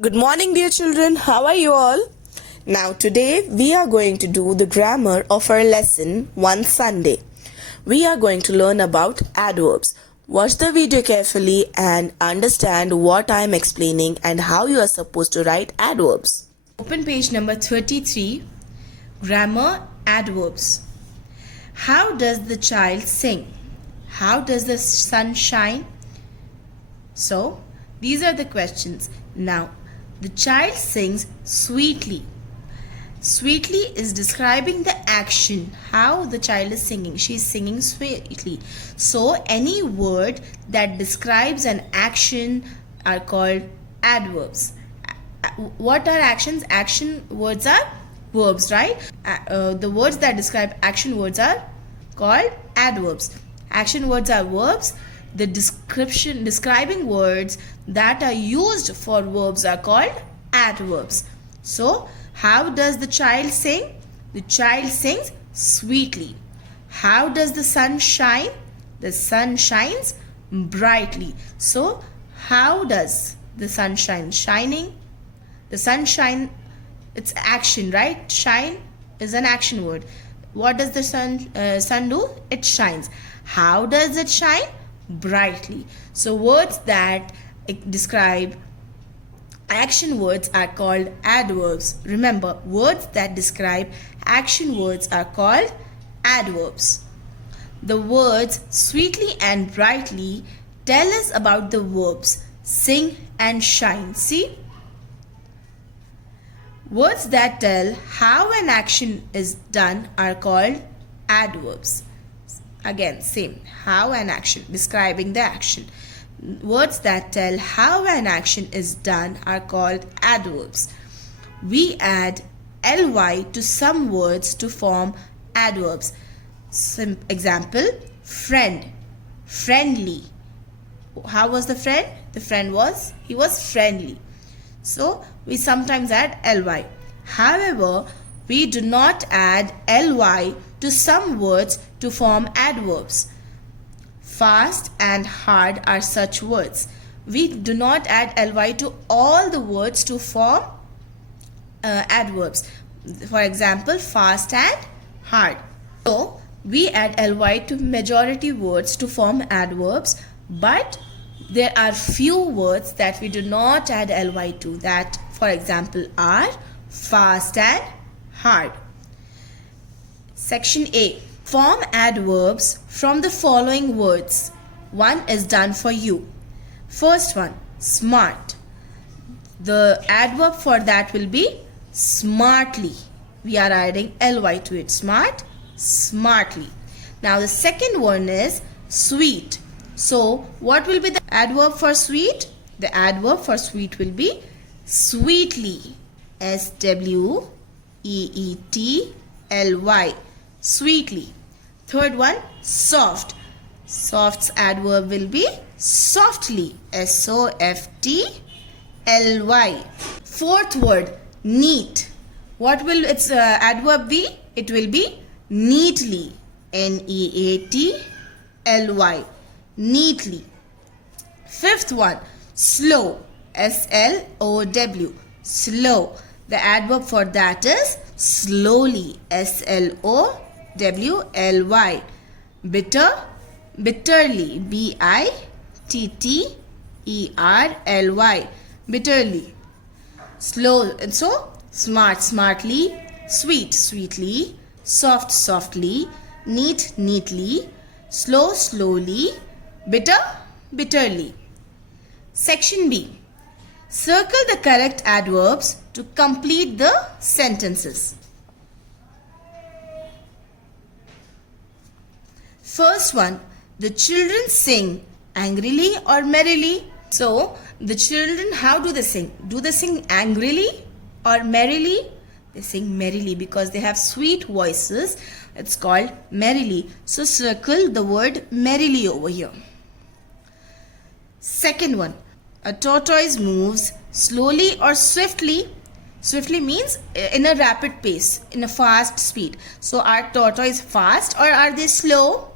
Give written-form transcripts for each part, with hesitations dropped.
Good morning, dear children. How are you all? Now, today we are going to do the grammar of our lesson One Sunday. We are going to learn about adverbs. Watch the video carefully and understand what I am explaining and how you are supposed to write adverbs. Open page number 33. Grammar adverbs. How does the child sing? How does the sun shine? So, these are the questions. Now, the child sings sweetly. Sweetly is describing the action, how the child is singing. She is singing sweetly. So, any word that describes an action are called adverbs. What are actions? Action words are verbs, right? The words that describe action words are called adverbs. Action words are verbs. The describing words that are used for verbs are called adverbs. So, how does the child sing? The child sings sweetly. How does the sun shine? The sun shines brightly. So, how does the sun shine? Shining. The sunshine, it's action, right? Shine is an action word. What does the sun do? It shines. How does it shine? Brightly. So words that describe action words are called adverbs. Remember, words that describe action words are called adverbs. The words sweetly and brightly tell us about the verbs sing and shine. See? Words that tell how an action is done are called adverbs. Again, same. How an action, describing the action. Words that tell how an action is done are called adverbs. We add ly to some words to form adverbs. Example, friend, friendly. How was the friend? The friend was, he was friendly. So, we sometimes add ly. However, we do not add ly to some words to form adverbs. Fast and hard are such words. We do not add ly to all the words to form adverbs. For example, fast and hard. So, we add ly to majority words to form adverbs, but there are few words that we do not add ly to, that, for example, are fast and hard. Section A. Form adverbs from the following words. One is done for you. First one, smart. The adverb for that will be smartly. We are adding ly to it. Smart, smartly. Now the second one is sweet. So what will be the adverb for sweet? The adverb for sweet will be sweetly. sweetly. Sweetly. Third one, soft. Soft's adverb will be softly. softly. Fourth word, neat. What will its adverb be? It will be neatly. neatly. Neatly. Fifth one, slow. slow. Slow. The adverb for that is slowly. slowly. Bitter. Bitterly. bitterly. Bitterly. Slow. And so, smart, smartly. Sweet, sweetly. Soft, softly. Neat, neatly. Slow, slowly. Bitter, bitterly. Section B. Circle the correct adverbs to complete the sentences. First one, the children sing angrily or merrily. So, the children, how do they sing? Do they sing angrily or merrily? They sing merrily because they have sweet voices. It's called merrily. So, circle the word merrily over here. Second one, a tortoise moves slowly or swiftly. Swiftly means in a rapid pace, in a fast speed. So are tortoise fast or are they slow?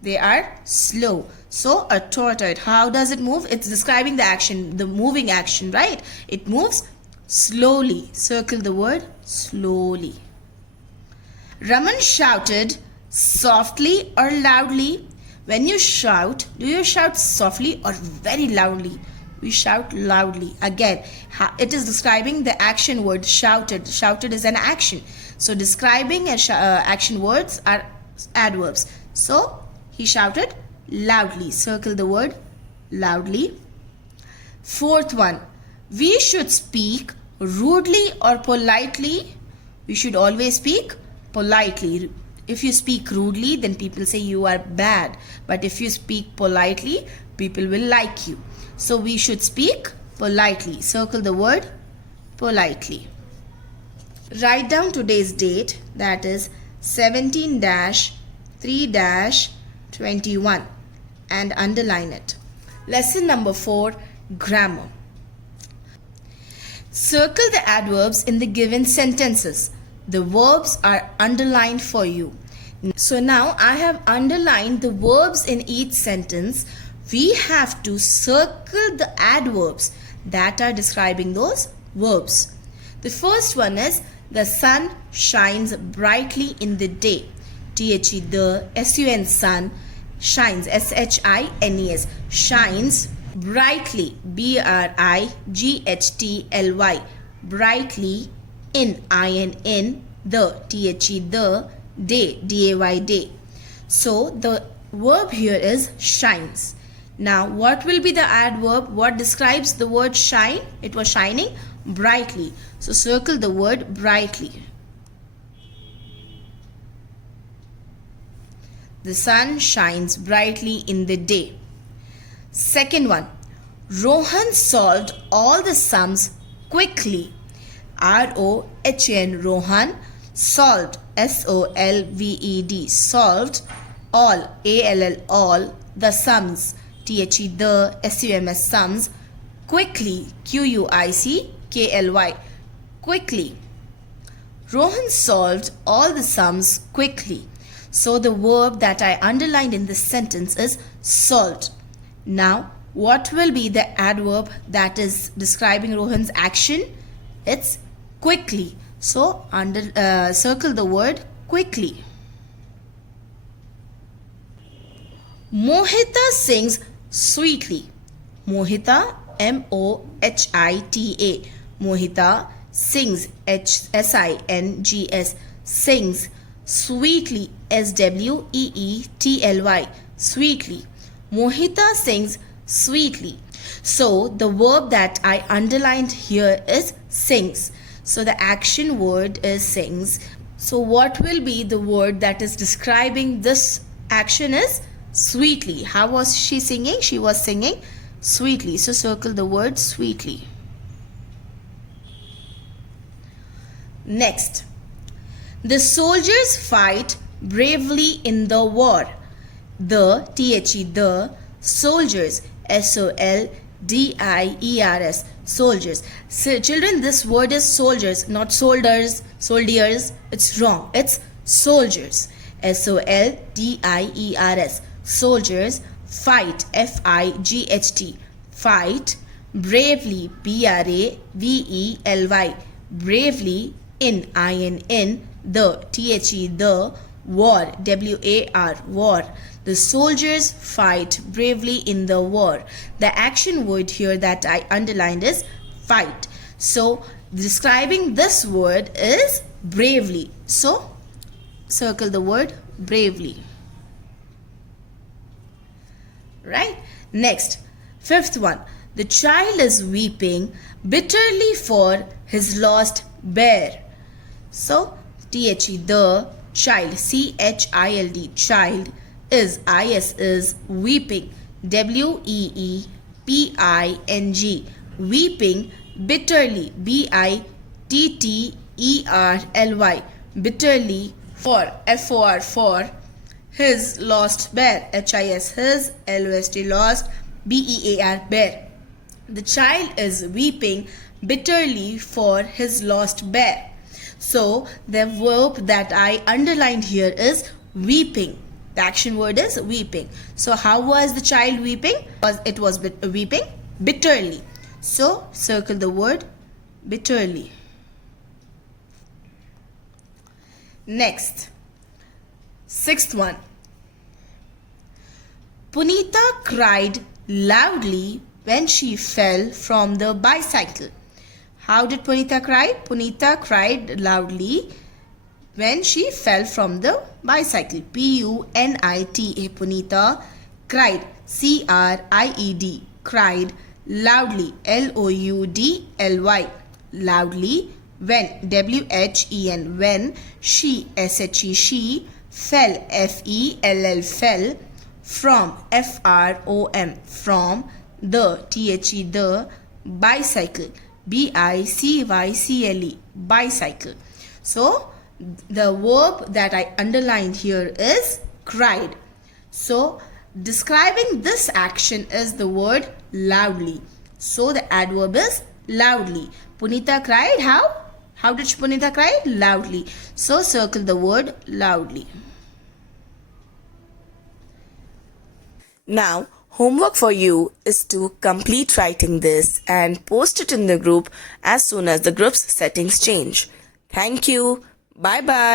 They are slow. So a tortoise, how does it move? It's describing the action, the moving action, right? It moves slowly. Circle the word slowly. Raman shouted softly or loudly. When you shout, do you shout softly or very loudly? We shout loudly. Again, it is describing the action word shouted. Shouted is an action. So describing action words are adverbs. So he shouted loudly. Circle the word loudly. Fourth one, we should speak rudely or politely. We should always speak politely. If you speak rudely, then people say you are bad. But if you speak politely, people will like you. So we should speak politely. Circle the word politely. Write down today's date, that is 17-3-21, and underline it. Lesson number 4, grammar. Circle the adverbs in the given sentences. The verbs are underlined for you. So now I have underlined the verbs in each sentence. We have to circle the adverbs that are describing those verbs. The first one is the sun shines brightly in the day. The, sun, sun, shines, shines, shines brightly, brightly, brightly, in, the, the, day, day. So the verb here is shines. Now what will be the adverb? What describes the word shine? It was shining brightly. So circle the word brightly. The sun shines brightly in the day. Second one, Rohan solved all the sums quickly. ROHN, Rohan, solved, SOLVED, solved, all, ALL, all, the sums, the, SUMS, sums, quickly, QUICKLY, quickly. Rohan solved all the sums quickly. So the verb that I underlined in this sentence is solved. Now, what will be the adverb that is describing Rohan's action? It's quickly. So circle the word quickly. Mohita sings sweetly. Mohita, MOHITA. Mohita sings, SINGS, sings sweetly, SWEETLY, sweetly. Mohita sings sweetly. So the verb that I underlined here is sings. So the action word is sings. So what will be the word that is describing this action is sweetly. How was she singing? She was singing sweetly. So circle the word sweetly. Next, the soldiers fight bravely in the war. The, the, soldiers, SOLDIERS, soldiers. So children, this word is soldiers, not soldiers, soldiers. It's wrong. It's soldiers, SOLDIERS, soldiers fight, FIGHT, fight bravely, BRAVELY, bravely in, the, the, war, WAR, war. The soldiers fight bravely in the war. The action word here that I underlined is fight. So describing this word is bravely. So circle the word bravely. Right? Next, fifth one. The child is weeping bitterly for his lost bear. So the child, CHILD, child, is weeping, WEEPING, weeping bitterly, BITTERLY, bitterly for, FOR, for his lost bear, HIS, his, LOST, lost, BEAR, bear. The child is weeping bitterly for his lost bear. So the verb that I underlined here is weeping. The action word is weeping. So how was the child weeping? It was weeping bitterly. So circle the word bitterly. Next, sixth one. Punita cried loudly when she fell from the bicycle. How did Punita cry? Punita cried loudly when she fell from the bicycle. P-U-N-I-T-A. Punita cried. C-R-I-E-D. Cried loudly. L-O-U-D-L-Y. Loudly. When. W-H-E-N. When she. S-H-E. She. Fell. F-E-L-L. Fell. From. F-R-O-M. From. The. T-H-E. The. Bicycle. B-I-C-Y-C-L-E. Bicycle. So the verb that I underlined here is cried. So describing this action is the word loudly. So the adverb is loudly. Punita cried how? How did Punita cry? Loudly. So circle the word loudly. Now, homework for you is to complete writing this and post it in the group as soon as the group's settings change. Thank you. Bye bye.